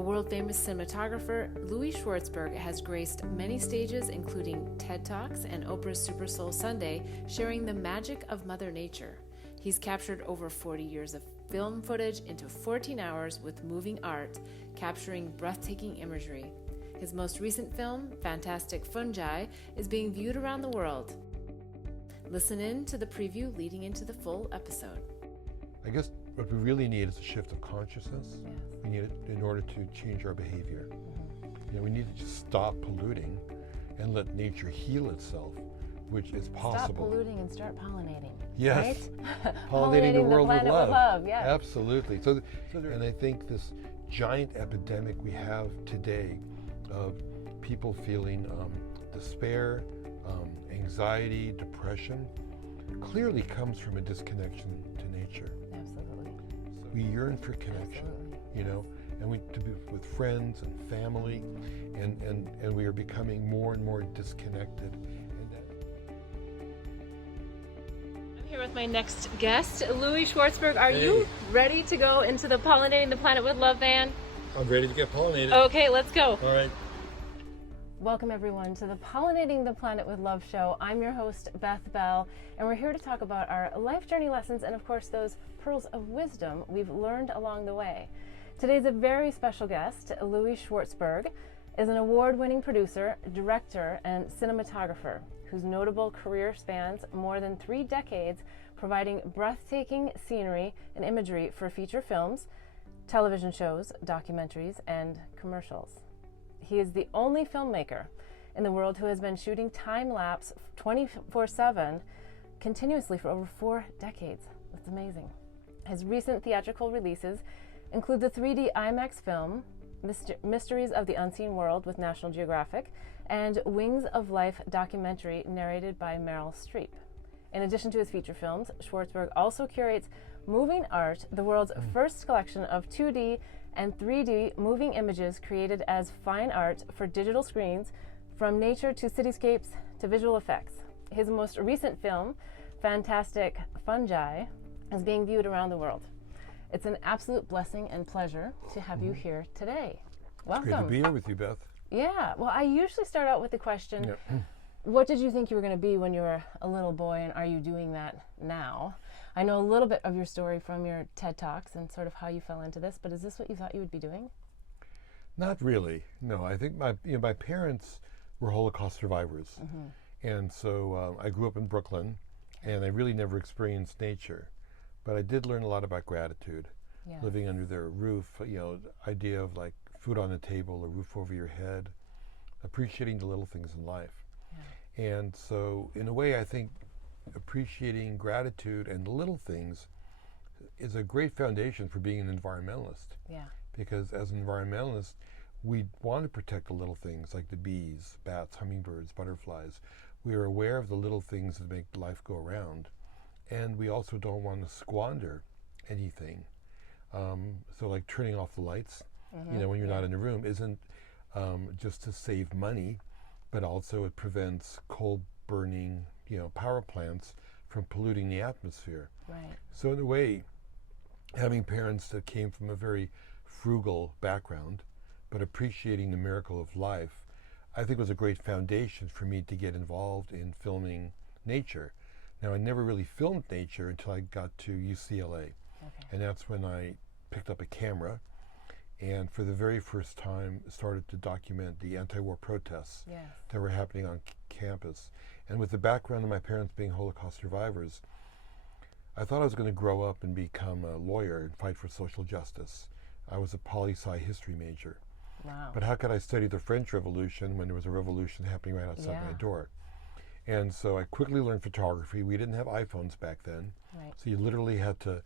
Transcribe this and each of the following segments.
A world-famous cinematographer, Louie Schwartzberg has graced many stages, including TED Talks and Oprah's Super Soul Sunday, sharing the magic of Mother Nature. He's captured over 40 years of film footage into 14 hours with moving art, capturing breathtaking imagery. His most recent film, Fantastic Fungi, is being viewed around the world. Listen in to the preview leading into the full episode. I guess what we really need is a shift of consciousness. Yes. We need it in order to change our behavior. We need to just stop polluting and let nature heal itself, which is possible. Stop polluting and start pollinating. Yes. Right? Pollinating the world with love. Yeah. Absolutely. And I think this giant epidemic we have today of people feeling despair, anxiety, depression, clearly comes from a disconnection to nature. Absolutely. So we yearn for connection, and to be with friends and family, and we are becoming more and more disconnected. I'm here with my next guest, Louie Schwartzberg. Are you ready to go into the Pollinating the Planet with Love van? I'm ready to get pollinated. Okay, let's go. All right. Welcome everyone to the Pollinating the Planet with Love show. I'm your host, Beth Bell, and we're here to talk about our life journey lessons and of course those pearls of wisdom we've learned along the way. Today's a very special guest. Louie Schwartzberg is an award-winning producer, director, and cinematographer whose notable career spans more than 3 decades, providing breathtaking scenery and imagery for feature films, television shows, documentaries, and commercials. He is the only filmmaker in the world who has been shooting time-lapse 24/7 continuously for over 4 decades. That's amazing. His recent theatrical releases include the 3D IMAX film, Mysteries of the Unseen World with National Geographic, and Wings of Life documentary narrated by Meryl Streep. In addition to his feature films, Schwartzberg also curates Moving Art, the world's first collection of 2D and 3D moving images created as fine art for digital screens, from nature to cityscapes to visual effects. His most recent film, Fantastic Fungi, is being viewed around the world. It's an absolute blessing and pleasure to have you here today. Welcome. It's great to be here with you, Beth. Yeah, well, I usually start out with the question, what did you think you were going to be when you were a little boy, and are you doing that now? I know a little bit of your story from your TED Talks and sort of how you fell into this, but is this what you thought you would be doing? Not really. No, I think my parents were Holocaust survivors, and so I grew up in Brooklyn, and I really never experienced nature, but I did learn a lot about gratitude, living under their roof. Idea of like food on the table, a roof over your head, appreciating the little things in life, and so in a way, I think appreciating gratitude and the little things is a great foundation for being an environmentalist. Yeah. Because as an environmentalist, we want to protect the little things like the bees, bats, hummingbirds, butterflies. We are aware of the little things that make life go around. And we also don't want to squander anything. So like turning off the lights, when you're not in the room isn't just to save money, but also it prevents coal burning power plants from polluting the atmosphere. Right. So in a way, having parents that came from a very frugal background, but appreciating the miracle of life, I think was a great foundation for me to get involved in filming nature. Now, I never really filmed nature until I got to UCLA. And that's when I picked up a camera and for the very first time started to document the anti-war protests that were happening on campus. And with the background of my parents being Holocaust survivors, I thought I was going to grow up and become a lawyer and fight for social justice. I was a poli-sci history major. Wow. But how could I study the French Revolution when there was a revolution happening right outside my door? And so I quickly learned photography. We didn't have iPhones back then. Right. So you literally had to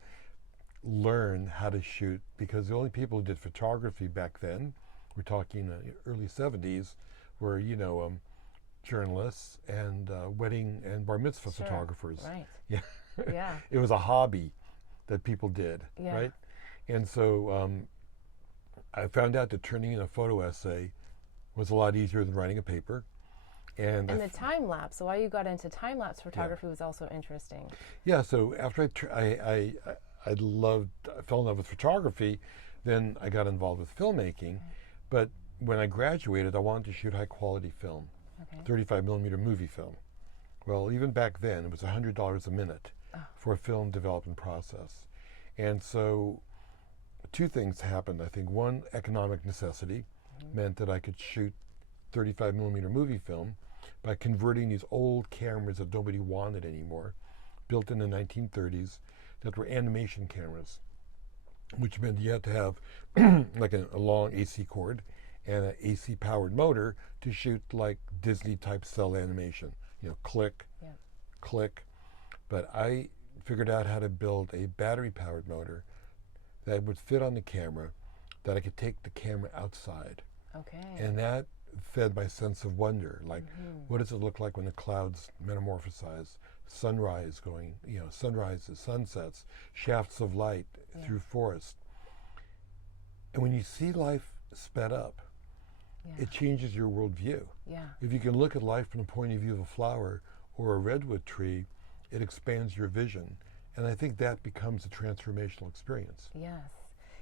learn how to shoot, because the only people who did photography back then, we're talking early 70s, were, journalists and wedding and bar mitzvah photographers. Right. Yeah. Yeah. It was a hobby that people did, right? And so I found out that turning in a photo essay was a lot easier than writing a paper. And the time lapse, so why you got into time lapse photography was also interesting. Yeah, so after I fell in love with photography, Then I got involved with filmmaking, but when I graduated, I wanted to shoot high quality film, 35 millimeter movie film. Well, even back then, it was $100 a minute for a film development process. And so two things happened. I think one, economic necessity meant that I could shoot 35 millimeter movie film by converting these old cameras that nobody wanted anymore, built in the 1930s, that were animation cameras, which meant you had to have like a long AC cord and an AC powered motor to shoot like Disney type cell animation, you know, click, click. But I figured out how to build a battery powered motor that would fit on the camera, that I could take the camera outside. And that fed my sense of wonder. Like, what does it look like when the clouds metamorphosize? Sunrise going, you know, sunrises, sunsets, shafts of light through forest. And when you see life sped up, it changes your worldview. If you can look at life from the point of view of a flower or a redwood tree, it expands your vision. And I think that becomes a transformational experience.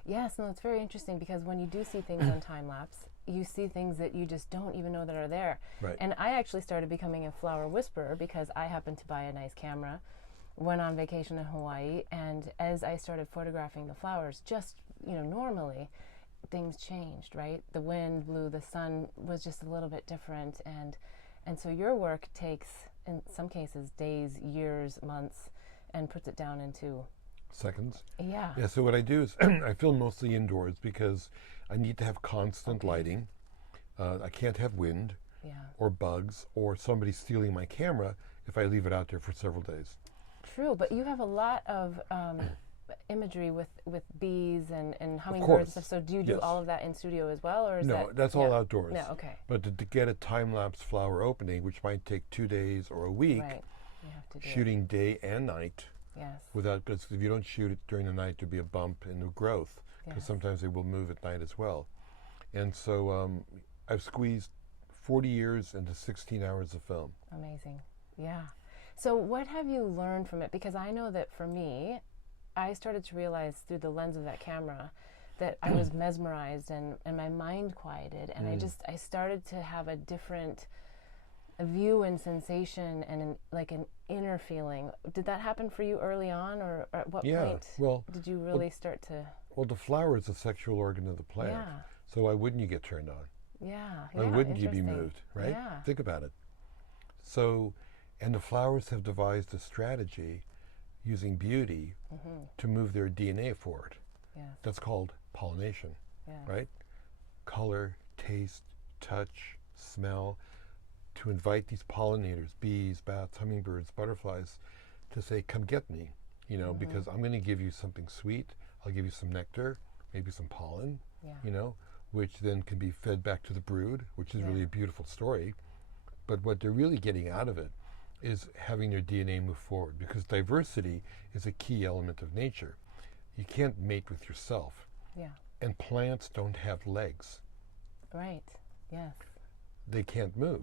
Yes, no, it's very interesting because when you do see things on time lapse, you see things that you just don't even know that are there. And I actually started becoming a flower whisperer because I happened to buy a nice camera, went on vacation in Hawaii, and as I started photographing the flowers, just, you know, normally, things changed, right? The wind blew, the sun was just a little bit different, and so your work takes, in some cases, days, years, months, and puts it down into seconds. Yeah, so what I do is I film mostly indoors because I need to have constant lighting. I can't have wind or bugs or somebody stealing my camera if I leave it out there for several days. True, but you have a lot of imagery with bees and hummingbirds and stuff. So do you do all of that in studio as well, or is that's all outdoors. No, okay. But to get a time-lapse flower opening, which might take 2 days or a week, you have to do shooting day and night. Without, because if you don't shoot it during the night, there'll be a bump in the growth, because sometimes they will move at night as well. And so I've squeezed 40 years into 16 hours of film. Amazing. So what have you learned from it? Because I know that for me, I started to realize through the lens of that camera that I was mesmerized and my mind quieted, and I started to have a different view and sensation and an inner feeling. Did that happen for you early on, or at what point did you really start to? Well, the flower is a sexual organ of the plant, so why wouldn't you get turned on? Why wouldn't you be moved, right? Think about it. So, and the flowers have devised a strategy using beauty to move their DNA forward. That's called pollination, right? Color, taste, touch, smell, to invite these pollinators, bees, bats, hummingbirds, butterflies, to say, come get me, you know, because I'm going to give you something sweet. I'll give you some nectar, maybe some pollen, you know, which then can be fed back to the brood, which is really a beautiful story. But what they're really getting out of it is having their DNA move forward, because diversity is a key element of nature. You can't mate with yourself. And plants don't have legs. They can't move.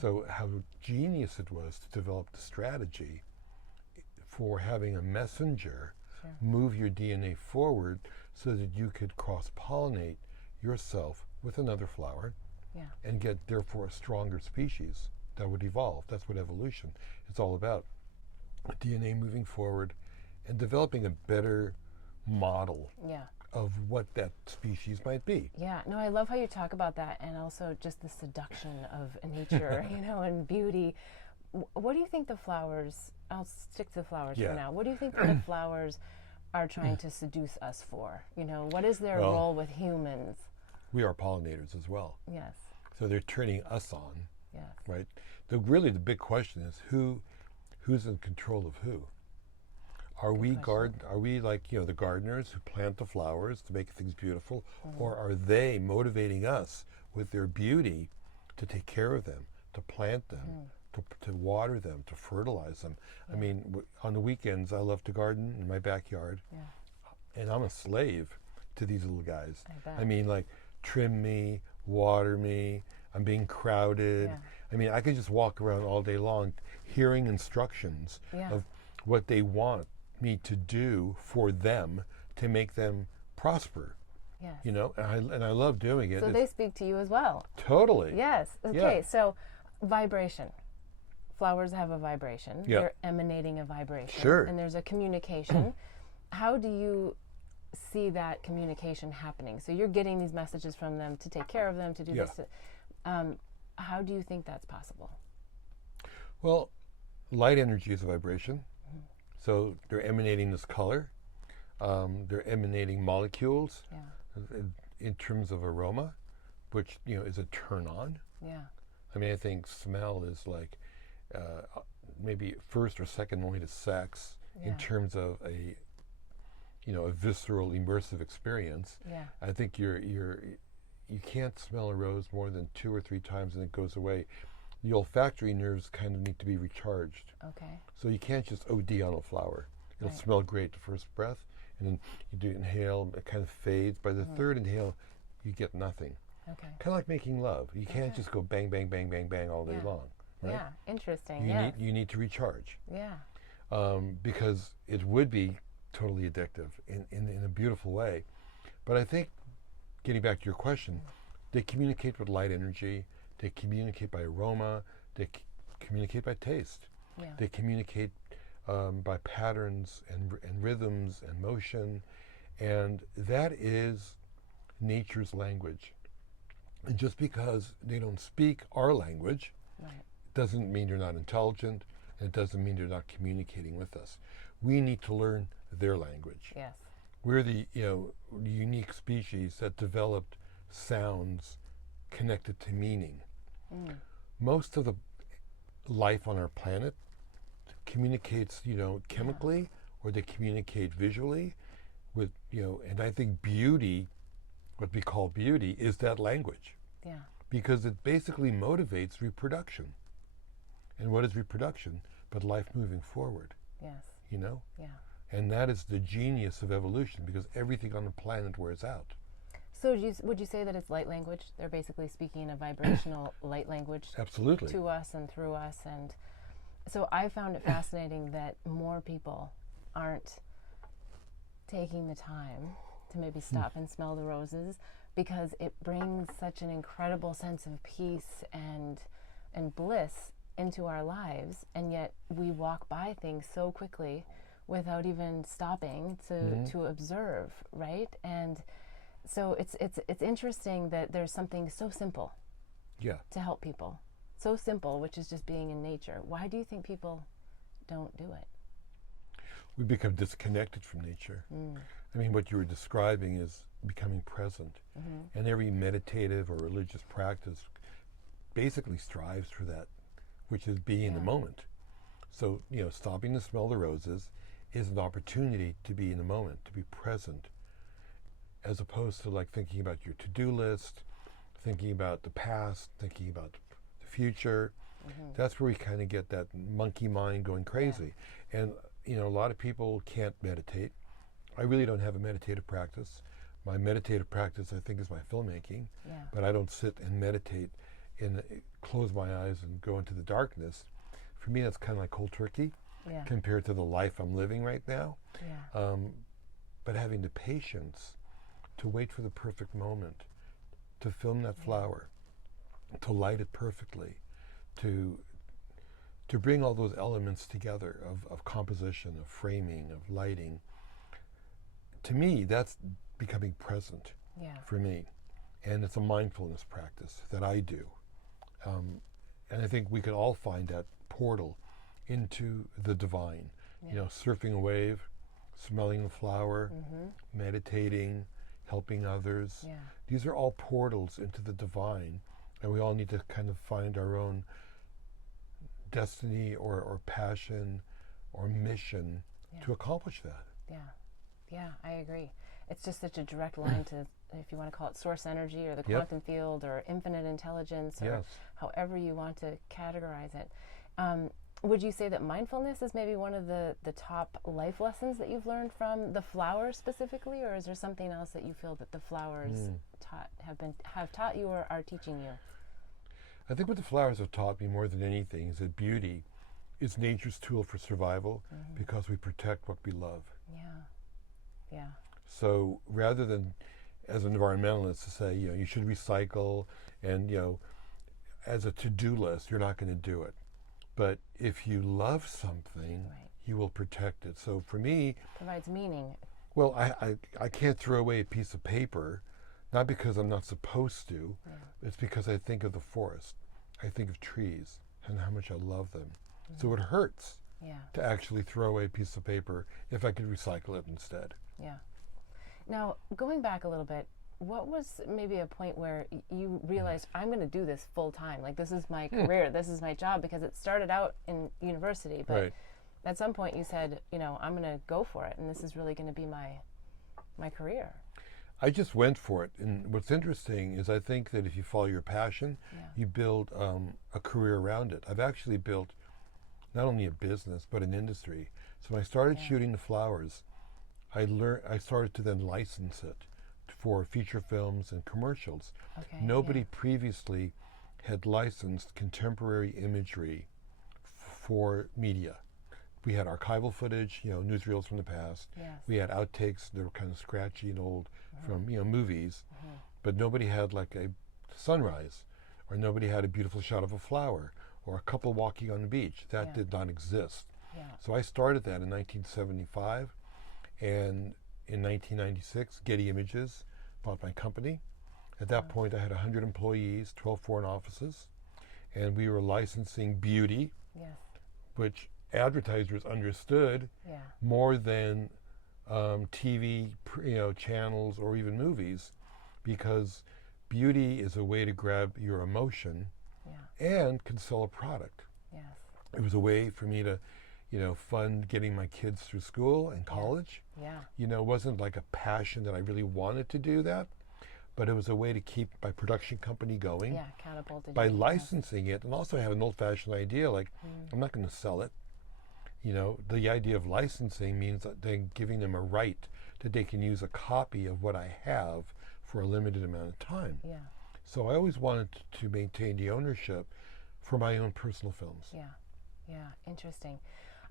So how genius it was to develop the strategy for having a messenger move your DNA forward so that you could cross-pollinate yourself with another flower and get, therefore, a stronger species that would evolve. That's what evolution is all about. DNA moving forward and developing a better model of what that species might be. No, I love how you talk about that, and also just the seduction of nature, you know, and beauty. What do you think the flowers, I'll stick to the flowers for now. What do you think the flowers are trying to seduce us for? You know, what is their role with humans? We are pollinators as well. So they're turning us on, right? Really the big question is who's in control of who? Are we like, you know, the gardeners who plant the flowers to make things beautiful, or are they motivating us with their beauty to take care of them, to plant them, to water them, to fertilize them? I mean, on the weekends, I love to garden in my backyard, and I'm a slave to these little guys. I mean, like, trim me, water me, I'm being crowded. I mean, I could just walk around all day long hearing instructions of what they want me to do for them to make them prosper. Yes. You know, and I love doing it. So they speak to you as well. Totally. Yes. Okay. So vibration. Flowers have a vibration. Yeah. They're emanating a vibration. Sure. And there's a communication. How do you see that communication happening? So you're getting these messages from them to take care of them, to do this. How do you think that's possible? Well, light energy is a vibration. So they're emanating this color. They're emanating molecules in terms of aroma, which, you know, is a turn on. Yeah. I mean, I think smell is like maybe first or second only to sex in terms of a, you know, a visceral, immersive experience. Yeah. I think you can't smell a rose more than 2 or 3 times and it goes away. The olfactory nerves kind of need to be recharged. Okay. So you can't just OD on a flower. It'll smell great the first breath, and then you do inhale, it kind of fades. By the third inhale, you get nothing. Okay. Kind of like making love. You can't just go bang, bang, bang, bang, bang all day long. Right? Yeah, interesting. You need to recharge. Yeah. Because it would be totally addictive in a beautiful way. But I think, getting back to your question, they communicate with light energy, they communicate by aroma, they communicate by taste. Yeah. They communicate by patterns and rhythms and motion, and that is nature's language. And just because they don't speak our language doesn't mean they're not intelligent, and it doesn't mean they're not communicating with us. We need to learn their language. Yes. We're the unique species that developed sounds connected to meaning. Most of the life on our planet communicates, chemically, or they communicate visually with, and I think beauty, what we call beauty, is that language. Yeah. Because it basically motivates reproduction. And what is reproduction but life moving forward? Yes. Yeah. And that is the genius of evolution, because everything on the planet wears out. So would you say that it's light language? They're basically speaking a vibrational light language. Absolutely. To us and through us. And so I found it fascinating that more people aren't taking the time to maybe stop and smell the roses, because it brings such an incredible sense of peace and bliss into our lives, and yet we walk by things so quickly without even stopping to observe, right? And so it's interesting that there's something so simple to help people. So simple, which is just being in nature. Why do you think people don't do it? We become disconnected from nature. I mean, what you were describing is becoming present. And every meditative or religious practice basically strives for that, which is being in the moment. So, stopping to smell the roses is an opportunity to be in the moment, to be present, as opposed to like thinking about your to-do list, thinking about the past, thinking about the future. That's where we kind of get that monkey mind going crazy. And, a lot of people can't meditate. I really don't have a meditative practice. My meditative practice, I think, is my filmmaking. But I don't sit and meditate and close my eyes and go into the darkness. For me, that's kind of like cold turkey compared to the life I'm living right now. But having the patience to wait for the perfect moment, to film that flower, to light it perfectly, to bring all those elements together of composition, of framing, of lighting. To me, that's becoming present for me. And it's a mindfulness practice that I do. And I think we can all find that portal into the divine. Surfing a wave, smelling a flower, meditating, helping others. These are all portals into the divine, and we all need to kind of find our own destiny or passion or mission to accomplish that. Yeah, I agree. It's just such a direct line to, if you want to call it source energy or the quantum field or infinite intelligence or however you want to categorize it. Would you say that mindfulness is maybe one of the top life lessons that you've learned from the flowers specifically, or is there something else that you feel that the flowers have taught you or are teaching you? I think what the flowers have taught me more than anything is that beauty is nature's tool for survival, because we protect what we love. Yeah. So rather than as an environmentalist to say, you should recycle, and, as a to-do list, you're not going to do it. But if you love something, Right. you will protect it. So for me, Provides meaning. well, I can't throw away a piece of paper, not because I'm not supposed to. Yeah. It's because I think of the forest. I think of trees and how much I love them. So it hurts Yeah. to actually throw away a piece of paper if I could recycle it instead. Yeah. Now, going back a little bit, what was maybe a point where you realized, I'm going to do this full time? Like, this is my career, this is my job, because it started out in university, but Right. at some point you said, I'm going to go for it, and this is really going to be my career. I just went for it. And what's interesting is I think that if you follow your passion, Yeah. you build a career around it. I've actually built not only a business, but an industry. So when I started shooting the flowers, I started to then license it for feature films and commercials. Okay. Nobody previously had licensed contemporary imagery for media. We had archival footage, newsreels from the past. Yes. We had outtakes that were kind of scratchy and old from, movies. But nobody had like a sunrise, or nobody had a beautiful shot of a flower, or a couple walking on the beach. That did not exist. Yeah. So I started that in 1975, and in 1996, Getty Images bought my company. At that point, I had 100 employees, 12 foreign offices, and we were licensing beauty, Yes. which advertisers understood Yeah. more than TV, channels, or even movies, because beauty is a way to grab your emotion and can sell a product. Yes. It was a way for me to, fund getting my kids through school and college. Yeah. It wasn't like a passion that I really wanted to do that, but it was a way to keep my production company going. Yeah. Catapulted. By you. licensing it. And also I have an old-fashioned idea, like I'm not going to sell it. The idea of licensing means that they're giving them a right that they can use a copy of what I have for a limited amount of time. Yeah. So I always wanted to maintain the ownership for my own personal films. Yeah. Yeah. Interesting.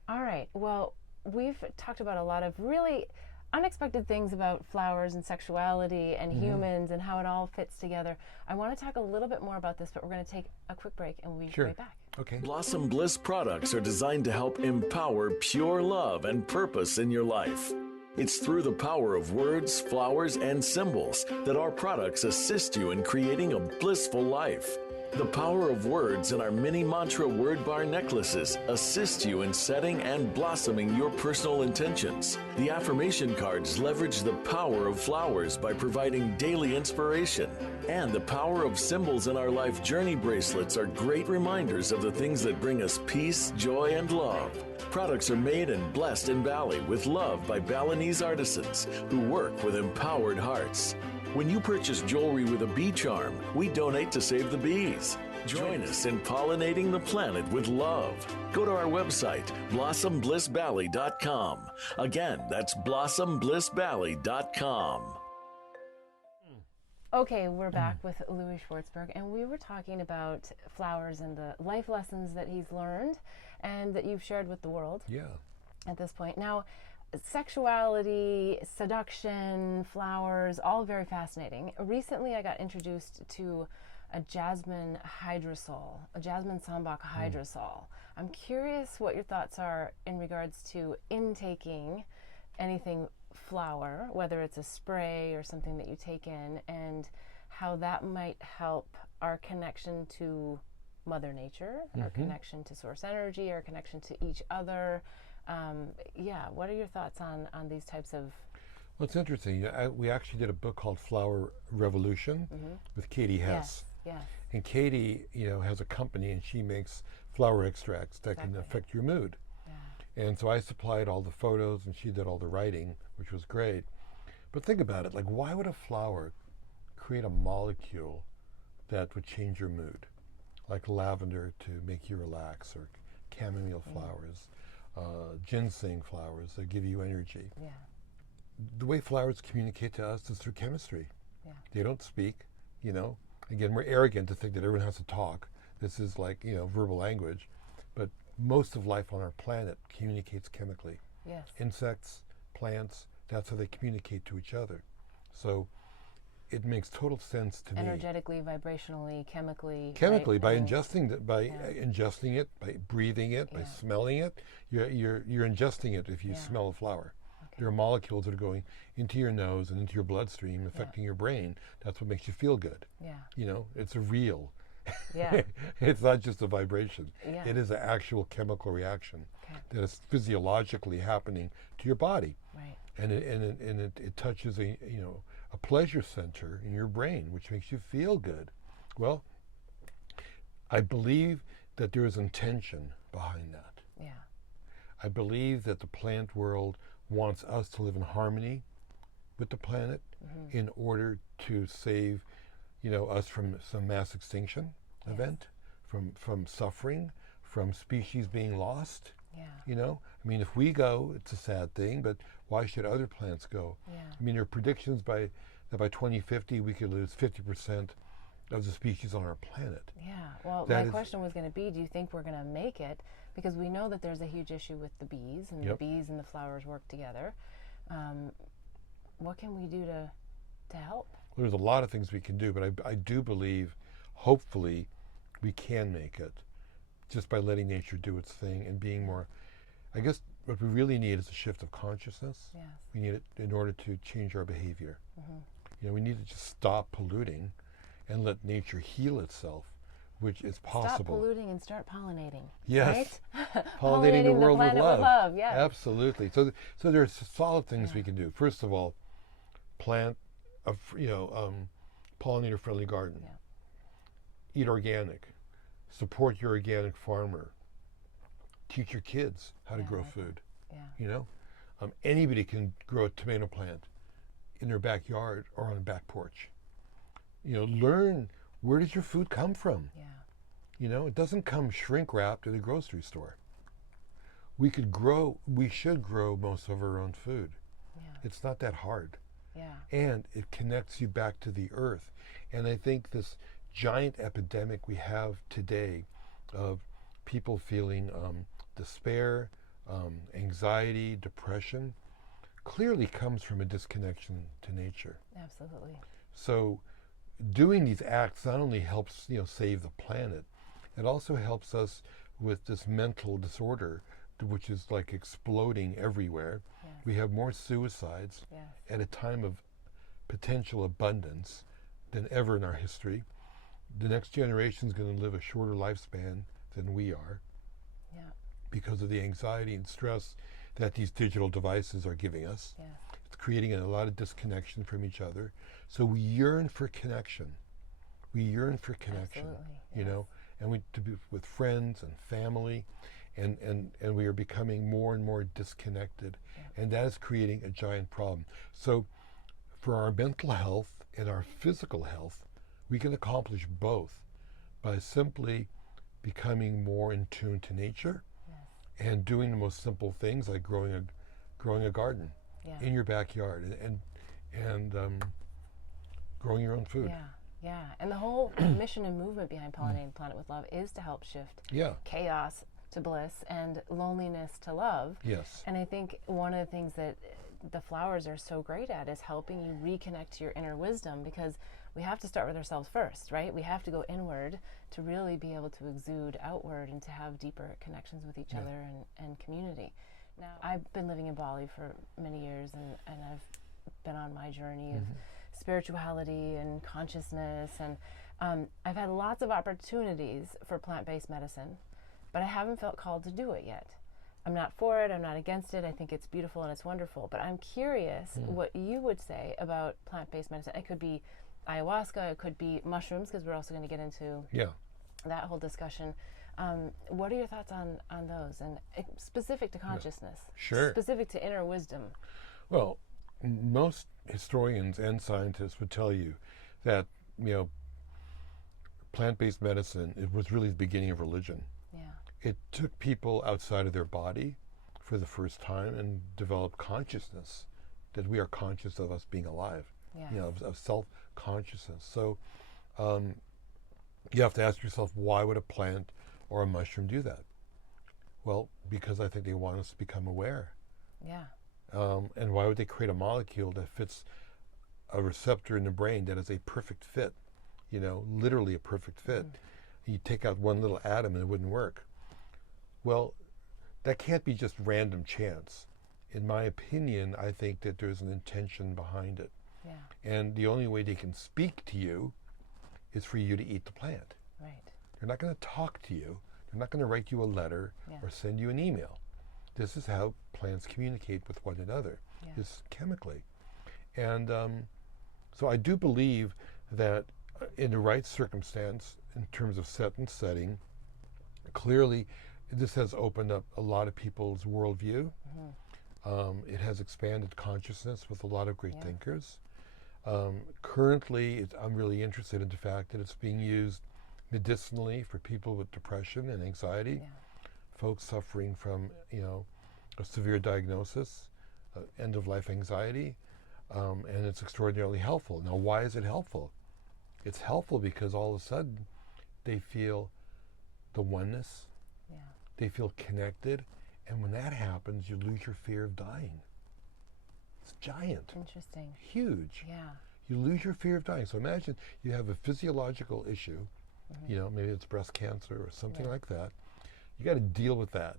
All right. Well, we've talked about a lot of really unexpected things about flowers and sexuality and humans and how it all fits together. I want to talk a little bit more about this, but we're going to take a quick break and we'll be right back. Okay. Blossom Bliss products are designed to help empower pure love and purpose in your life. It's through the power of words, flowers, and symbols that our products assist you in creating a blissful life. The power of words in our mini mantra word bar necklaces assist you in setting and blossoming your personal intentions. The affirmation cards leverage the power of flowers by providing daily inspiration. And the power of symbols in our life journey bracelets are great reminders of the things that bring us peace, joy, and love. Products are made and blessed in Bali with love by Balinese artisans who work with empowered hearts. When you purchase jewelry with a bee charm, we donate to save the bees. Join us in pollinating the planet with love. Go to our website, blossomblissbali.com. Again, that's blossomblissbali.com. Okay, we're back with Louie Schwartzberg, and we were talking about flowers and the life lessons that he's learned and that you've shared with the world at this point. Now, sexuality, seduction, flowers, all very fascinating. Recently, I got introduced to a jasmine hydrosol, a jasmine sambac hydrosol. I'm curious what your thoughts are in regards to intaking anything flower, whether it's a spray or something that you take in, and how that might help our connection to Mother Nature, our connection to source energy, our connection to each other. What are your thoughts on these types of... Well, it's interesting. We actually did a book called Flower Revolution with Katie Hess. Yes. And Katie, has a company, and she makes flower extracts that can affect your mood. And so I supplied all the photos, and she did all the writing, which was great. But think about it, like, why would a flower create a molecule that would change your mood? Like lavender to make you relax, or chamomile flowers, ginseng flowers that give you energy. Yeah. The way flowers communicate to us is through chemistry. Yeah. They don't speak, Again, we're arrogant to think that everyone has to talk. This is like, verbal language. But most of life on our planet communicates chemically. Yes. Insects, plants, that's how they communicate to each other. So it makes total sense to me. Energetically, vibrationally, chemically. Chemically, right? by I mean, ingesting it, by breathing it, by smelling it, you're ingesting it if you smell a flower. Okay. There are molecules that are going into your nose and into your bloodstream, affecting your brain. That's what makes you feel good. Yeah. You know, it's a real. Yeah. It's not just a vibration. Yeah. It is an actual chemical reaction Okay. that is physiologically happening to your body. Right. And it touches a pleasure center in your brain, which makes you feel good. Well, I believe that there is intention behind that. Yeah. I believe that the plant world wants us to live in harmony with the planet in order to save, us from some mass extinction event, from suffering, from species being lost. Yeah. I mean, if we go, it's a sad thing, but why should other plants go? Yeah. I mean, there are predictions that by 2050 we could lose 50% of the species on our planet. Yeah. Well, my question was going to be, do you think we're going to make it? Because we know that there's a huge issue with the bees, and the bees and the flowers work together. What can we do to help? Well, there's a lot of things we can do, but I do believe, hopefully, we can make it just by letting nature do its thing and being more. I guess what we really need is a shift of consciousness. Yes. We need it in order to change our behavior. We need to just stop polluting and let nature heal itself, which is possible. Stop polluting and start pollinating. Yes. Right? Pollinating the world with love. Yeah. Absolutely. So there's solid things we can do. First of all, plant a pollinator-friendly garden. Yeah. Eat organic. Support your organic farmer. Teach your kids how to grow food. Yeah. Anybody can grow a tomato plant in their backyard or on a back porch. Learn, where does your food come from? Yeah. It doesn't come shrink wrapped at a grocery store. We should grow most of our own food. Yeah. It's not that hard. Yeah. And it connects you back to the earth. And I think this giant epidemic we have today of people feeling despair, anxiety, depression, clearly comes from a disconnection to nature. Absolutely. So doing these acts not only helps, save the planet, it also helps us with this mental disorder, which is like exploding everywhere. Yes. We have more suicides at a time of potential abundance than ever in our history. The next generation is going to live a shorter lifespan than we are because of the anxiety and stress that these digital devices are giving us. Yeah. It's creating a lot of disconnection from each other. So we yearn for connection. We yearn for connection, Absolutely. And we to be with friends and family, and we are becoming more and more disconnected, and that is creating a giant problem. So for our mental health and our physical health, we can accomplish both by simply becoming more in tune to nature and doing the most simple things like growing a garden in your backyard and growing your own food. Yeah. And the whole mission and movement behind Pollinating the Planet with Love is to help shift chaos to bliss and loneliness to love. Yes. And I think one of the things that the flowers are so great at is helping you reconnect to your inner wisdom, because we have to start with ourselves first, right? We have to go inward to really be able to exude outward and to have deeper connections with each other and community. Now, I've been living in Bali for many years, and I've been on my journey of spirituality and consciousness, and I've had lots of opportunities for plant-based medicine, but I haven't felt called to do it yet. I'm not for it, I'm not against it, I think it's beautiful and it's wonderful, but I'm curious what you would say about plant-based medicine. It could be ayahuasca, it could be mushrooms, because we're also going to get into that whole discussion. What are your thoughts on those, and specific to consciousness, specific to inner wisdom? Well, most historians and scientists would tell you that plant-based medicine, it was really the beginning of religion. It took people outside of their body for the first time and developed consciousness, that we are conscious of us being alive, of self-consciousness. So you have to ask yourself, why would a plant or a mushroom do that? Well, because I think they want us to become aware. And why would they create a molecule that fits a receptor in the brain that is a perfect fit, literally a perfect fit. You take out one little atom and it wouldn't work. Well, that can't be just random chance. In my opinion, I think that there's an intention behind it. Yeah. And the only way they can speak to you is for you to eat the plant. Right. They're not going to talk to you. They're not going to write you a letter or send you an email. This is how plants communicate with one another, is chemically. And so I do believe that in the right circumstance, in terms of set and setting, clearly this has opened up a lot of people's worldview. It has expanded consciousness with a lot of great thinkers. Currently, I'm really interested in the fact that it's being used medicinally for people with depression and anxiety, folks suffering from, a severe diagnosis, end-of-life anxiety, and it's extraordinarily helpful. Now, why is it helpful? It's helpful because all of a sudden they feel the oneness, they feel connected, and when that happens, you lose your fear of dying. It's giant. Interesting. Huge. Yeah. You lose your fear of dying. So imagine you have a physiological issue, maybe it's breast cancer or something like that. You got to deal with that.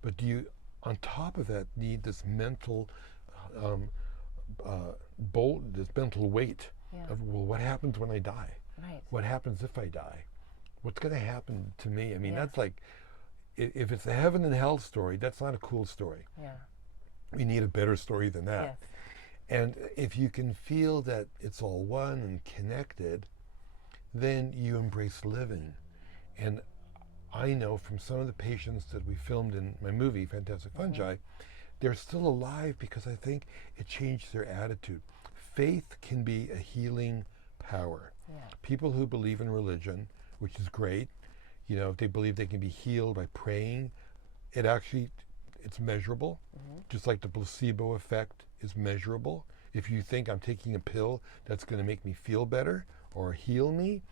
But do you, on top of that, need this mental this mental weight of, well, what happens when I die? Right. What happens if I die? What's going to happen to me? I mean, that's like, if it's a heaven and hell story, that's not a cool story. Yeah. We need a better story than that. Yes. And if you can feel that it's all one and connected, then you embrace living. And I know from some of the patients that we filmed in my movie, Fantastic Fungi, they're still alive because I think it changed their attitude. Faith can be a healing power. Yeah. People who believe in religion, which is great, if they believe they can be healed by praying, it's measurable, just like the placebo effect is measurable. If you think I'm taking a pill that's going to make me feel better or heal me,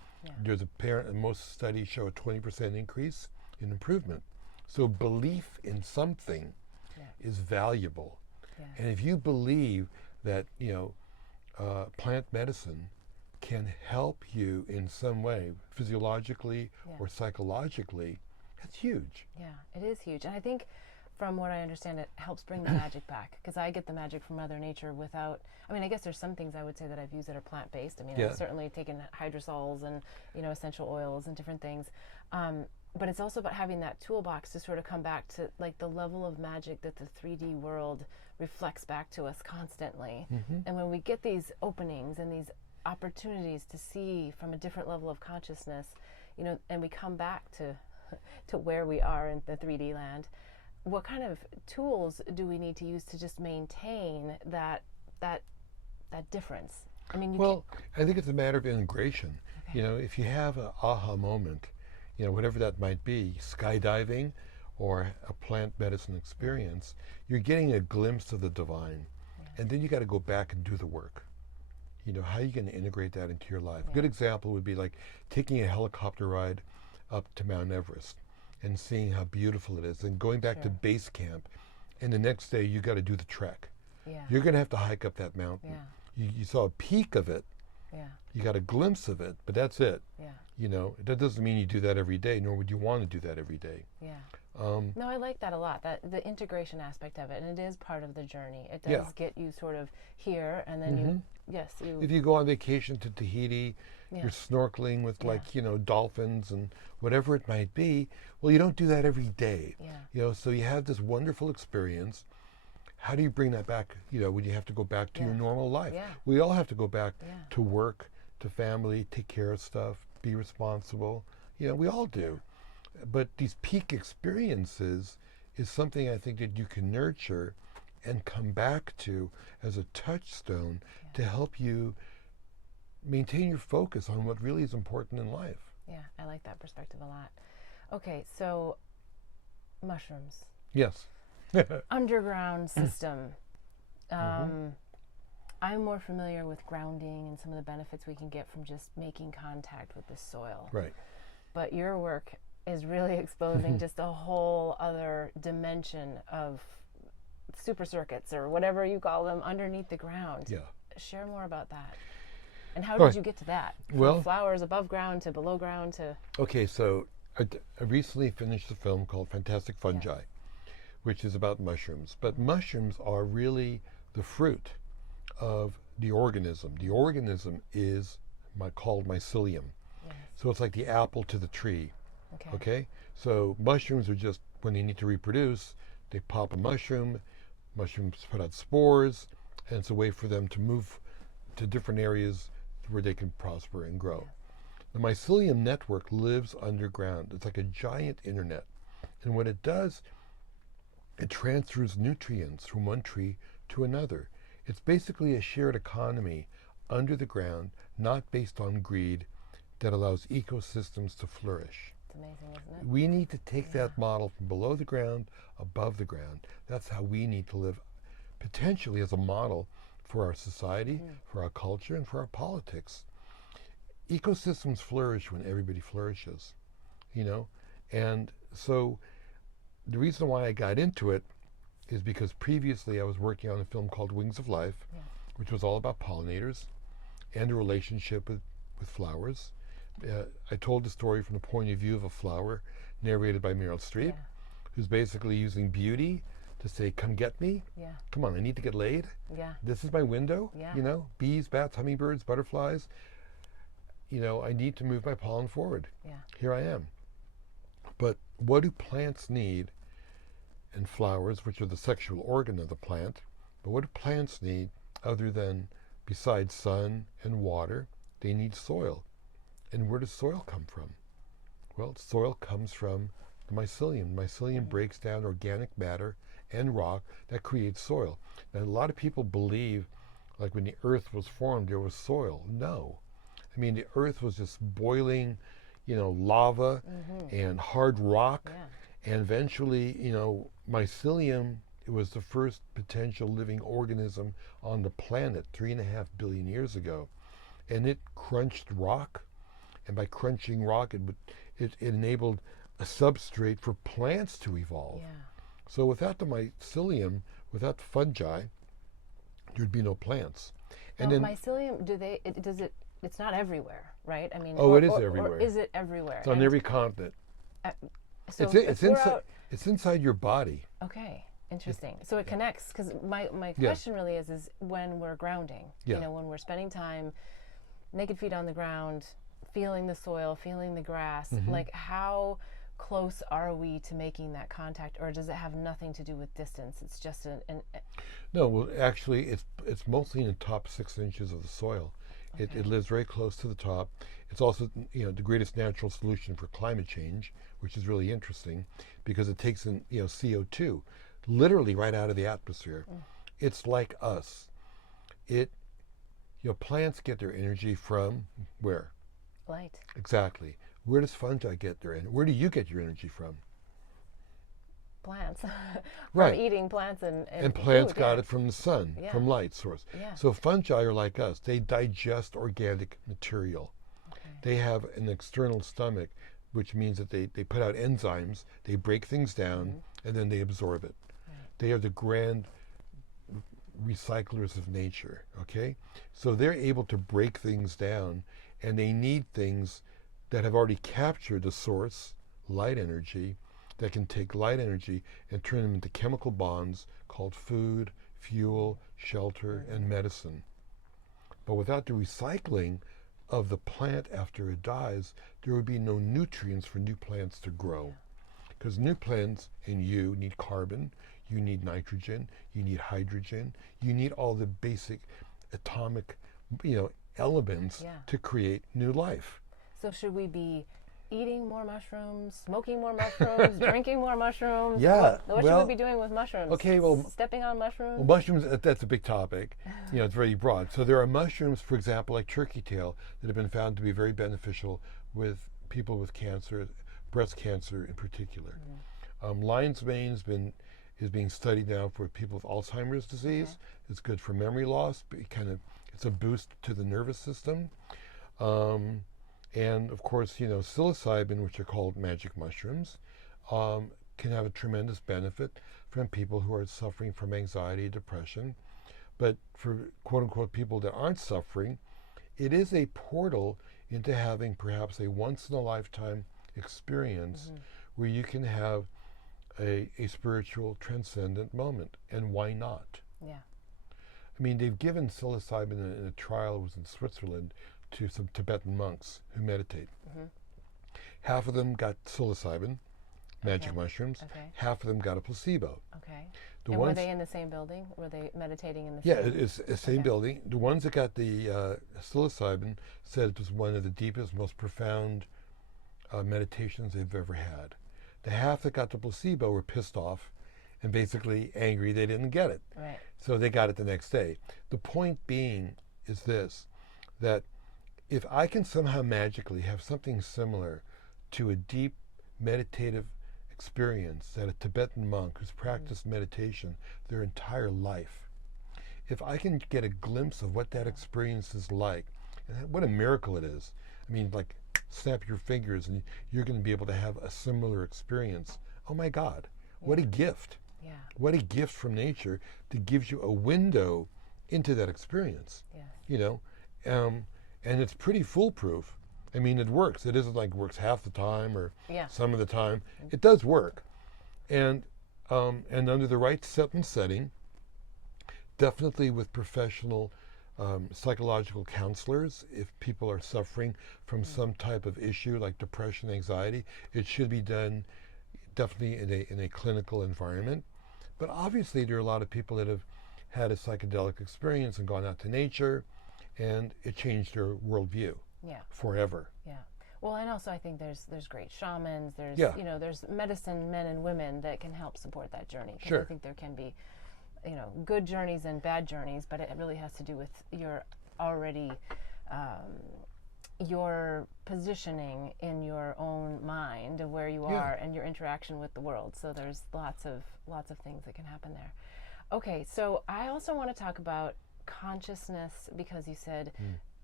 there's most studies show a 20% increase in improvement. So belief in something is valuable. And if you believe that, plant medicine can help you in some way, physiologically or psychologically, that's huge. Yeah, it is huge. And I think, from what I understand, it helps bring the magic back, because I get the magic from Mother Nature without, I guess there's some things I would say that I've used that are plant-based. I've certainly taken hydrosols and, essential oils and different things. But it's also about having that toolbox to sort of come back to like the level of magic that the 3D world reflects back to us constantly. And when we get these openings and these opportunities to see from a different level of consciousness, and we come back to where we are in the 3D land, what kind of tools do we need to use to just maintain that difference? I think it's a matter of integration. If you have an aha moment, whatever that might be, skydiving or a plant medicine experience, you're getting a glimpse of the divine. And then you got to go back and do the work. How are you going to integrate that into your life? A good example would be like taking a helicopter ride up to Mount Everest and seeing how beautiful it is, and going back to base camp, and the next day you got to do the trek. You're going to have to hike up that mountain. You saw a peak of it. You got a glimpse of it, but that's it. That doesn't mean you do that every day, nor would you want to do that every day. No, I like that a lot, that the integration aspect of it, and it is part of the journey. It does get you sort of here, and then if you go on vacation to Tahiti, you're snorkeling with dolphins and whatever it might be. Well, you don't do that every day. So you have this wonderful experience. How do you bring that back, when you have to go back to your normal life? We all have to go back to work, to family, take care of stuff, be responsible. We all do. But these peak experiences is something I think that you can nurture and come back to as a touchstone to help you maintain your focus on what really is important in life. Yeah, I like that perspective a lot. Okay, so mushrooms. Yes. Underground system. I'm more familiar with grounding and some of the benefits we can get from just making contact with the soil. Right. But your work is really exposing just a whole other dimension of super circuits or whatever you call them underneath the ground. Share more about that. And how All did right. you get to that? From Well- flowers above ground to below ground to... Okay, so I recently finished a film called Fantastic Fungi, which is about mushrooms. But mushrooms are really the fruit of the organism. The organism is called mycelium. Yes. So it's like the apple to the tree. Okay. Okay? So mushrooms are just, when they need to reproduce, they pop a mushroom, mushrooms put out spores, and it's a way for them to move to different areas where they can prosper and grow. The mycelium network lives underground. It's like a giant internet. And what it does, it transfers nutrients from one tree to another. It's basically a shared economy under the ground, not based on greed, that allows ecosystems to flourish. It's amazing, isn't it? We need to take that model from below the ground, above the ground. That's how we need to live, potentially as a model for our society, for our culture, and for our politics. Ecosystems flourish when everybody flourishes, you know? And so the reason why I got into it is because previously I was working on a film called Wings of Life, which was all about pollinators and a relationship with flowers. I told the story from the point of view of a flower, narrated by Meryl Streep, who's basically using beauty to say, come get me. Yeah. Come on, I need to get laid. Yeah. This is my window. Yeah. You know, bees, bats, hummingbirds, butterflies. You know, I need to move my pollen forward. Yeah. Here I am. But what do plants need? And flowers, which are the sexual organ of the plant, but what do plants need other than, besides sun and water, they need soil. And where does soil come from? Well, soil comes from the mycelium. Mycelium breaks down organic matter and rock that creates soil. Now, a lot of people believe, like when the earth was formed, there was soil. No. I mean, the earth was just boiling, you know, lava and hard rock. Yeah. And eventually, you know, mycelium, it was the first potential living organism on the planet 3.5 billion years ago. And it crunched rock. And by crunching rock, it enabled a substrate for plants to evolve. Yeah. So without the mycelium, without fungi, there'd be no plants. And Now, then mycelium, it's not everywhere, right? I mean, Oh, it is or everywhere. is it everywhere? it's on And, every continent. so It's if we're inside. out- It's inside your body. Okay, interesting. So it connects, because my question really is when we're grounding, Yeah. you know, when we're spending time naked feet on the ground, feeling the soil, feeling the grass, like how close are we to making that contact, or does it have nothing to do with distance? It's just No, well, actually, it's mostly in the top 6 inches of the soil. It lives very close to the top. It's also, you know, the greatest natural solution for climate change, which is really interesting because it takes in, you know, CO2 literally right out of the atmosphere. It's like us. You know, plants get their energy from where? light. Exactly. Where does fungi get their energy? Where do you get your energy from? Plants. From Right. eating plants and plants food, got yeah. it from the sun, Yeah. from light source. Yeah. So fungi are like us. They digest organic material. Okay. They have an external stomach, which means that they put out enzymes, they break things down, and then they absorb it. Right. They are the grand recyclers of nature, okay? So they're able to break things down, and they need things that have already captured the source, light energy, that can take light energy and turn them into chemical bonds called food, fuel, shelter, and medicine. But without the recycling of the plant after it dies, there would be no nutrients for new plants to grow. Because new plants and you need carbon, you need nitrogen, you need hydrogen, you need all the basic atomic, you know, elements Yeah. to create new life. So should we be eating more mushrooms, smoking more mushrooms, drinking more mushrooms? Yeah, What well, should we be doing with mushrooms? okay, well- stepping on mushrooms? Well, mushrooms, that's a big topic. You know, it's very broad. So there are mushrooms, for example, like turkey tail, that have been found to be very beneficial with people with cancer, breast cancer in particular. Lion's mane is being studied now for people with Alzheimer's disease. It's good for memory loss, but it's a boost to the nervous system. And of course, you know, psilocybin, which are called magic mushrooms, can have a tremendous benefit from people who are suffering from anxiety, depression. But for quote-unquote people that aren't suffering, it is a portal into having perhaps a once-in-a-lifetime experience where you can have a spiritual transcendent moment. And why not? Yeah. I mean, they've given psilocybin in a trial, it was in Switzerland, to some Tibetan monks who meditate. Half of them got psilocybin, magic mushrooms. Half of them got a placebo. Okay. The and ones, were they in the same building? Were they meditating in the yeah, same? it's the same building. The ones that got the psilocybin said it was one of the deepest, most profound meditations they've ever had. The half that got the placebo were pissed off and basically angry they didn't get it. Right. So they got it the next day. The point being is this, that if I can somehow magically have something similar to a deep meditative experience that a Tibetan monk who's practiced meditation their entire life, if I can get a glimpse of what that experience is like, and what a miracle it is. I mean, like, snap your fingers and you're going to be able to have a similar experience. Oh my God, what a gift. Yeah. What a gift from nature that gives you a window into that experience. Yeah. You know, and it's pretty foolproof. I mean, it works. It isn't like it works half the time or some of the time. It does work. And under the right set and setting, definitely with professional psychological counselors, if people are suffering from some type of issue like depression, anxiety, it should be done definitely in a clinical environment. But obviously there are a lot of people that have had a psychedelic experience and gone out to nature, and it changed their worldview forever. Yeah. Well, and also I think there's great shamans, there's there's medicine men and women that can help support that journey. Sure. I think there can be, good journeys and bad journeys, but it really has to do with your already your positioning in your own mind of where you are and your interaction with the world. So there's lots of things that can happen there. Okay, so I also want to talk about consciousness, because you said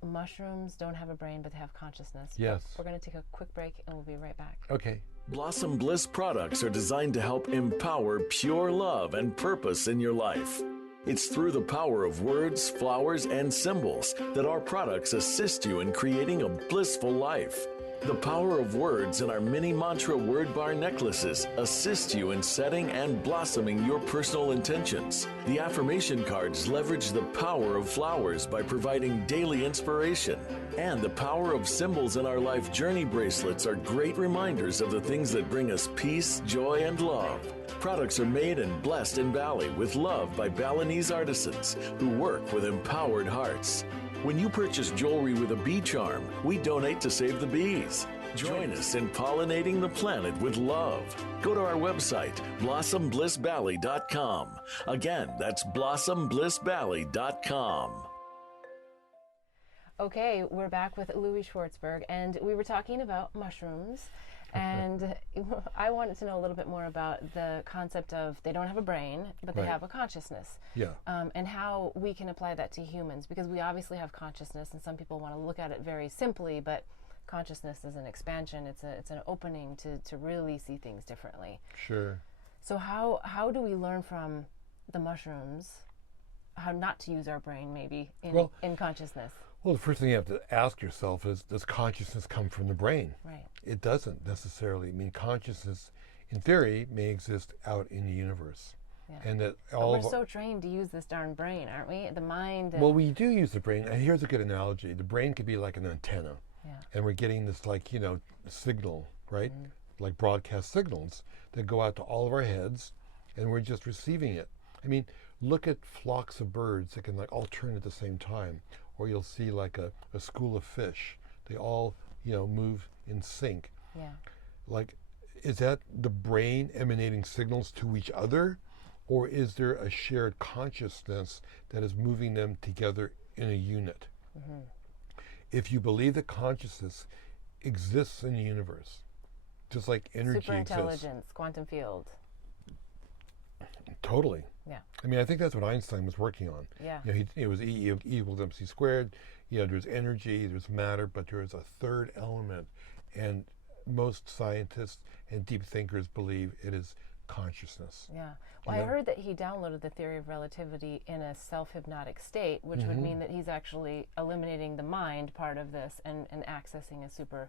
mushrooms don't have a brain, but they have consciousness. Yes. But we're going to take a quick break and we'll be right back. Okay. Blossom Bliss products are designed to help empower pure love and purpose in your life. It's through the power of words, flowers, and symbols that our products assist you in creating a blissful life. The power of words in our mini mantra word bar necklaces assist you in setting and blossoming your personal intentions. The affirmation cards leverage the power of flowers by providing daily inspiration. And the power of symbols in our life journey bracelets are great reminders of the things that bring us peace, joy, and love. Products are made and blessed in Bali with love by Balinese artisans who work with empowered hearts. When you purchase jewelry with a bee charm, we donate to save the bees. Join us in pollinating the planet with love. Go to our website, blossomblissbali.com. Again, that's blossomblissbali.com. Okay, we're back with Louie Schwartzberg, and we were talking about mushrooms. And I wanted to know a little bit more about the concept of they don't have a brain, but they have a consciousness. Yeah. And how we can apply that to humans, because we obviously have consciousness, and some people want to look at it very simply, but consciousness is an expansion. It's an opening to really see things differently. Sure. So how do we learn from the mushrooms how not to use our brain maybe in consciousness? Well, the first thing you have to ask yourself is, does consciousness come from the brain? Right. It doesn't necessarily. I mean, consciousness, in theory, may exist out in the universe. Yeah. And that but we're so trained to use this darn brain, aren't we? The mind. Well, we do use the brain. And here's a good analogy. The brain could be like an antenna. Yeah. And we're getting this, signal, right? Like broadcast signals that go out to all of our heads, and we're just receiving it. I mean, look at flocks of birds that can all turn at the same time. Or you'll see like a school of fish. They all, move in sync. Yeah. Like, is that the brain emanating signals to each other? Or is there a shared consciousness that is moving them together in a unit? Mm-hmm. If you believe that consciousness exists in the universe, just like energy exists. Superintelligence, quantum field. Totally. Yeah. I mean, I think that's what Einstein was working on. Yeah. It was E equals MC squared. There's energy, there's matter, but there is a third element. And most scientists and deep thinkers believe it is consciousness. Yeah. Well, I heard that he downloaded the theory of relativity in a self-hypnotic state, which would mean that he's actually eliminating the mind part of this and accessing a super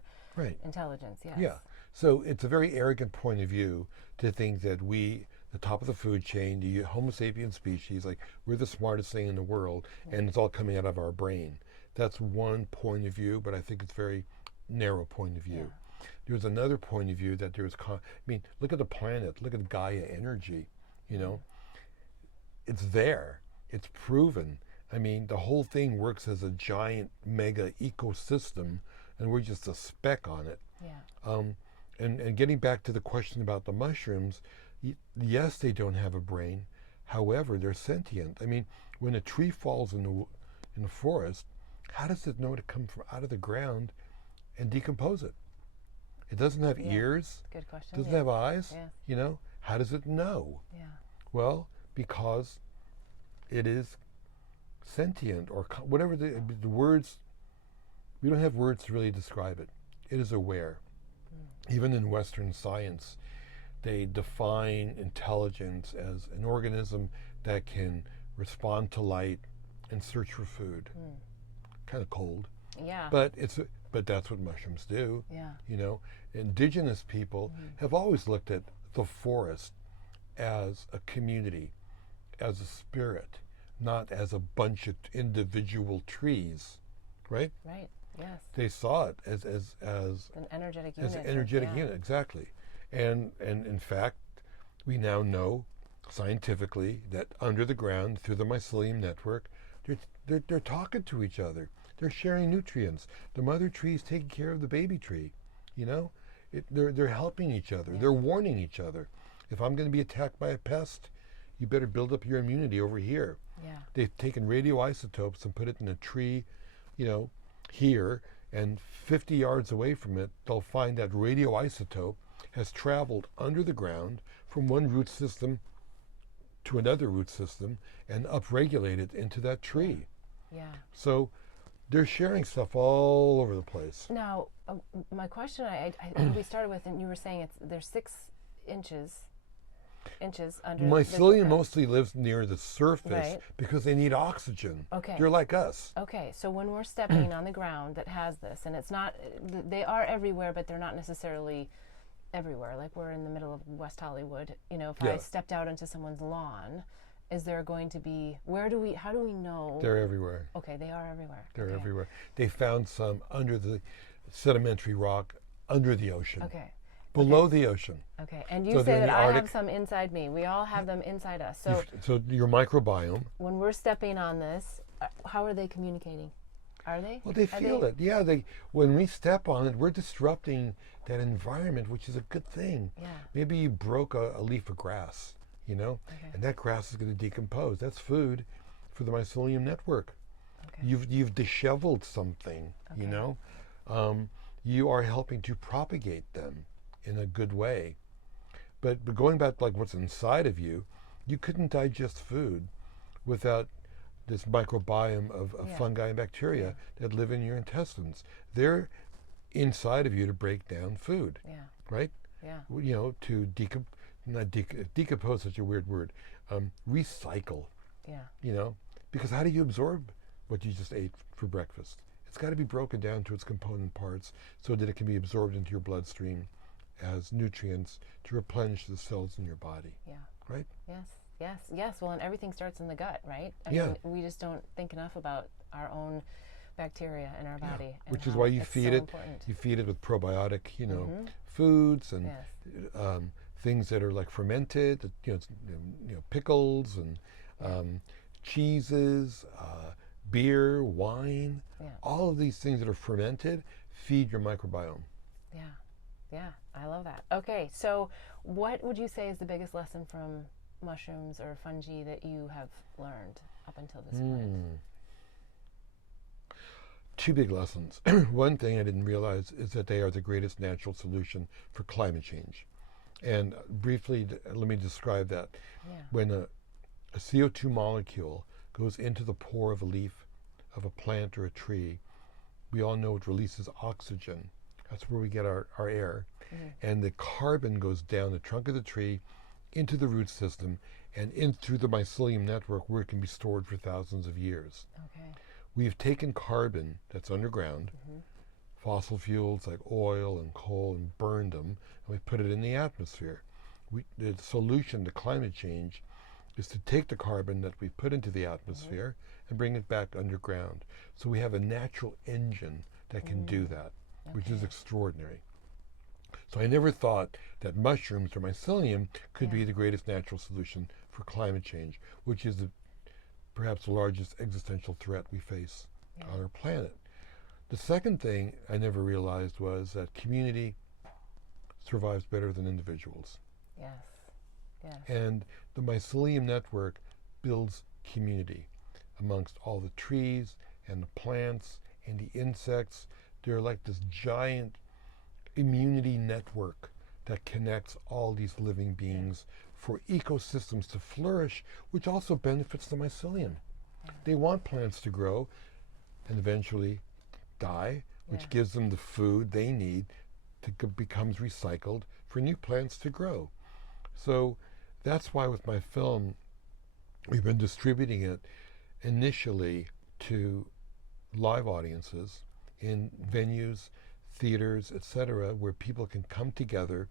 intelligence. Yes. Yeah. So it's a very arrogant point of view to think that we, the top of the food chain, the Homo sapien species, like we're the smartest thing in the world, and it's all coming out of our brain. That's one point of view, but I think it's a very narrow point of view. Yeah. There's another point of view that there's, look at the planet, look at Gaia energy, you know. It's there, it's proven. I mean, the whole thing works as a giant mega ecosystem, and we're just a speck on it. Yeah. And getting back to the question about the mushrooms, yes, they don't have a brain. However, they're sentient. I mean, when a tree falls in the forest, how does it know to come from out of the ground and decompose it? It doesn't have ears. Good question. Doesn't have eyes. Yeah. You know, how does it know? Yeah. Well, because it is sentient, or whatever the words. We don't have words to really describe it. It is aware. Even in Western science, they define intelligence as an organism that can respond to light and search for food. Kind of cold. Yeah. But that's what mushrooms do. Yeah. You know, indigenous people have always looked at the forest as a community, as a spirit, not as a bunch of individual trees, right? Right. Yes. They saw it as an energetic unit. As an energetic unit, exactly. And in fact, we now know scientifically that under the ground, through the mycelium network, they're talking to each other. They're sharing nutrients. The mother tree is taking care of the baby tree. You know, they're helping each other. Yeah. They're warning each other. If I'm going to be attacked by a pest, you better build up your immunity over here. Yeah. They've taken radioisotopes and put it in a tree, you know, here, and 50 yards away from it, they'll find that radioisotope has traveled under the ground from one root system to another root system and upregulated into that tree. Yeah. So they're sharing stuff all over the place. Now, my question, we started with, and you were saying they're 6 inches under. Mycelium mostly lives near the surface because they need oxygen. Okay. They're like us. Okay, so when we're stepping on the ground that has this, and it's not, they are everywhere, but they're not necessarily everywhere. Like we're in the middle of West Hollywood. You know, if I stepped out onto someone's lawn, is there going to be, how do we know? They're everywhere. Okay, they are everywhere. They're everywhere. They found some under the sedimentary rock under the ocean. Okay. Below the ocean. Okay, and you say that I have some inside me. We all have them inside us. So your microbiome. When we're stepping on this, how are they communicating? Are they? Well, they feel it. Yeah, when we step on it, we're disrupting that environment, which is a good thing. Yeah. Maybe you broke a leaf of grass, you know, and that grass is going to decompose. That's food for the mycelium network. Okay. You've disheveled something, you know. You are helping to propagate them in a good way. But going back like what's inside of you, you couldn't digest food without this microbiome of fungi and bacteria that live in your intestines. They're inside of you to break down food, right? Yeah. You know, to decompose, such a weird word, recycle. Yeah. You know, because how do you absorb what you just ate for breakfast? It's got to be broken down to its component parts so that it can be absorbed into your bloodstream as nutrients to replenish the cells in your body. Yeah. Right? Yes. Well, and everything starts in the gut, right? I mean, we just don't think enough about our own bacteria in our body. Which is why you feed it. Important. You feed it with probiotic, you know, foods and things that are like fermented. You know, pickles and cheeses, beer, wine. Yeah. All of these things that are fermented feed your microbiome. Yeah, I love that. Okay, so what would you say is the biggest lesson from mushrooms or fungi that you have learned up until this point? 2 big lessons. One thing I didn't realize is that they are the greatest natural solution for climate change. And briefly, let me describe that. Yeah. When a CO2 molecule goes into the pore of a leaf of a plant or a tree, we all know it releases oxygen. That's where we get our air. And the carbon goes down the trunk of the tree into the root system and in through the mycelium network where it can be stored for thousands of years. Okay. We've taken carbon that's underground, fossil fuels like oil and coal, and burned them, and we put it in the atmosphere. The solution to climate change is to take the carbon that we put into the atmosphere and bring it back underground. So we have a natural engine that can do that, which is extraordinary. So I never thought that mushrooms or mycelium could be the greatest natural solution for climate change, which is perhaps the largest existential threat we face on our planet. The second thing I never realized was that community survives better than individuals. Yes. Yes. And the mycelium network builds community amongst all the trees and the plants and the insects. They're like this giant immunity network that connects all these living beings for ecosystems to flourish, which also benefits the mycelium. They want plants to grow and eventually die, which gives them the food they need to becomes recycled for new plants to grow. So that's why with my film, we've been distributing it initially to live audiences in venues, theaters, etc., where people can come together,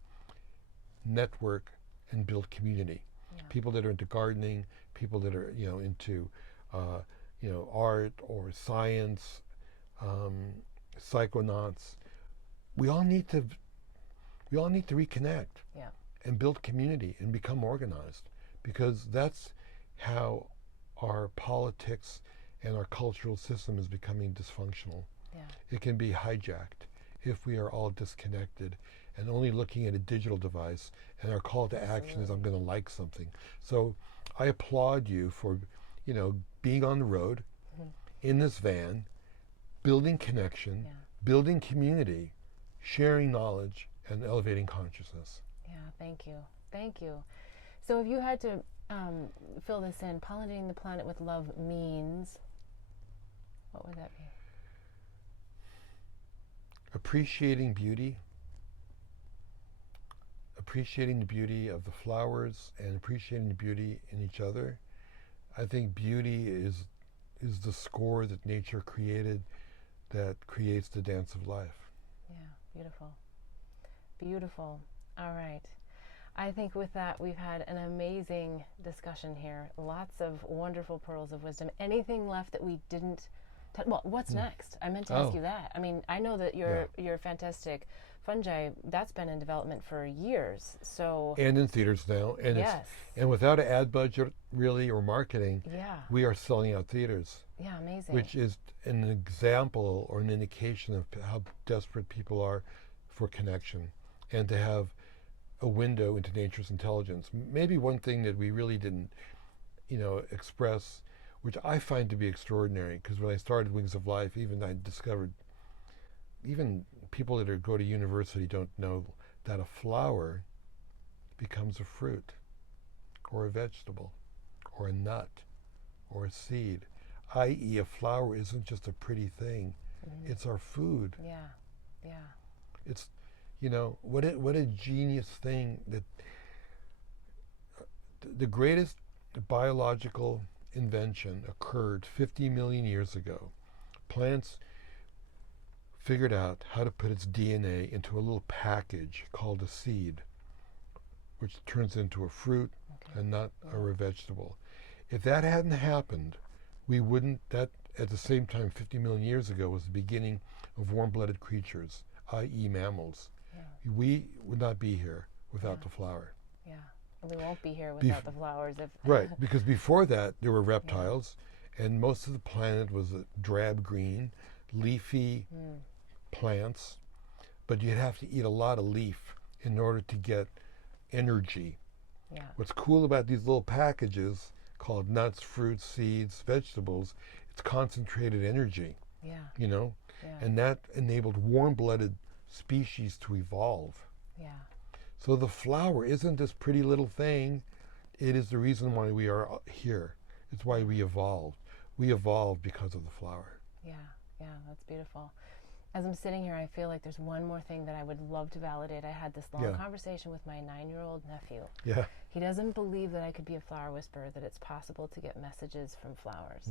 network, and build community. People that are into gardening, people that are into art or science, psychonauts. We all need to reconnect and build community and become organized, because that's how our politics and our cultural system is becoming dysfunctional. It can be hijacked if we are all disconnected and only looking at a digital device, and our call to action is I'm going to like something. So I applaud you for being on the road in this van, building connection, building community, sharing knowledge, and elevating consciousness. Yeah, thank you. Thank you. So if you had to fill this in, pollinating the planet with love means, what would that be? Appreciating beauty, appreciating the beauty of the flowers, and appreciating the beauty in each other. I think beauty is the score that nature created that creates the dance of life. Yeah, beautiful. Beautiful. All right. I think with that, we've had an amazing discussion here. Lots of wonderful pearls of wisdom. Anything left that we didn't well, what's next? I meant to ask you that. I mean, I know that your fantastic fungi, that's been in development for years. So and in theaters now, and and without an ad budget really or marketing, we are selling out theaters. Yeah, amazing. Which is an example or an indication of how desperate people are for connection and to have a window into nature's intelligence. Maybe one thing that we really didn't, express, which I find to be extraordinary, because when I started Wings of Life, I discovered, even people that go to university don't know that a flower becomes a fruit, or a vegetable, or a nut, or a seed. I.e., a flower isn't just a pretty thing; it's our food. It's, what a genius thing that the greatest biological invention occurred 50 million years ago. Plants figured out how to put its DNA into a little package called a seed, which turns into a fruit, a nut, or a vegetable. If that hadn't happened, that at the same time 50 million years ago was the beginning of warm-blooded creatures, i.e. mammals. We would not be here without the flower. We won't be here without the flowers. Right, because before that there were reptiles, and most of the planet was a drab green, leafy plants, but you'd have to eat a lot of leaf in order to get energy. What's cool about these little packages called nuts, fruits, seeds, vegetables, it's concentrated energy, and that enabled warm-blooded species to evolve. So the flower isn't this pretty little thing. It is the reason why we are here. It's why we evolved. We evolved because of the flower. Yeah, that's beautiful. as I'm sitting here, I feel like there's one more thing that I would love to validate. I had this long conversation with my 9-year-old nephew. Yeah. He doesn't believe that I could be a flower whisperer, that it's possible to get messages from flowers.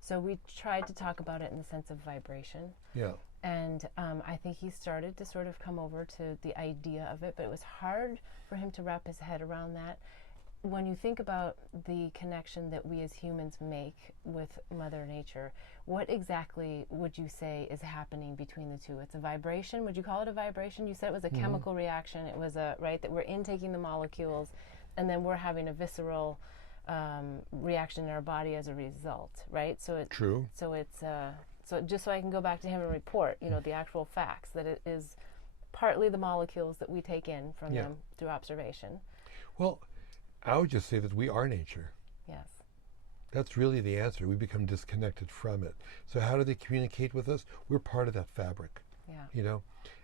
So we tried to talk about it in the sense of vibration. Yeah. And I think he started to sort of come over to the idea of it, but it was hard for him to wrap his head around that. When you think about the connection that we as humans make with Mother Nature, what exactly would you say is happening between the two? It's a vibration. Would you call it a vibration? You said it was a chemical reaction. It was right, that we're intaking the molecules, and then we're having a visceral reaction in our body as a result, right? So it's true. So it's so just so I can go back to him and report, the actual facts, that it is partly the molecules that we take in from them through observation. Well, I would just say that we are nature. Yes. That's really the answer. We become disconnected from it. So how do they communicate with us? We're part of that fabric. Yeah.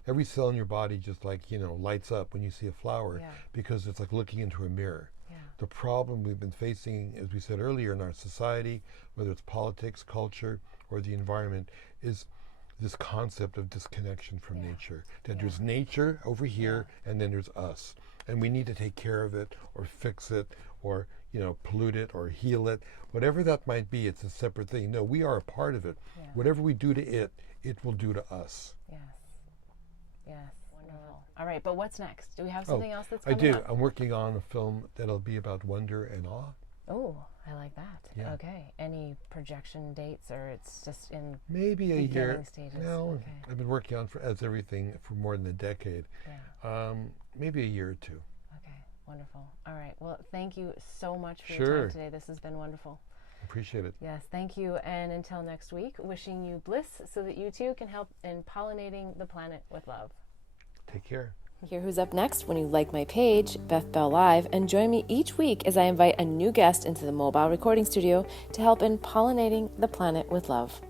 Every cell in your body just lights up when you see a flower, because it's like looking into a mirror. Yeah. The problem we've been facing, as we said earlier, in our society, whether it's politics, culture, or the environment, is this concept of disconnection from nature. That there's nature over here, and then there's us. And we need to take care of it, or fix it, or pollute it, or heal it. Whatever that might be, it's a separate thing. No, we are a part of it. Yeah. Whatever we do to it, it will do to us. Yes. Yes. Wonderful. All right, but what's next? Do we have something else that's coming I do. up? I'm working on a film that'll be about wonder and awe. Oh, I like that. Yeah. Okay. Any projection dates, or it's just in maybe a year stages? No, I've been working on everything for more than a decade. Yeah. Maybe a year or two. Okay, wonderful. All right. Well, thank you so much for your time today. This has been wonderful. Appreciate it. Yes, thank you. And until next week, wishing you bliss so that you too can help in pollinating the planet with love. Take care. Hear who's up next when you like my page, Beth Bell Live, and join me each week as I invite a new guest into the mobile recording studio to help in pollinating the planet with love.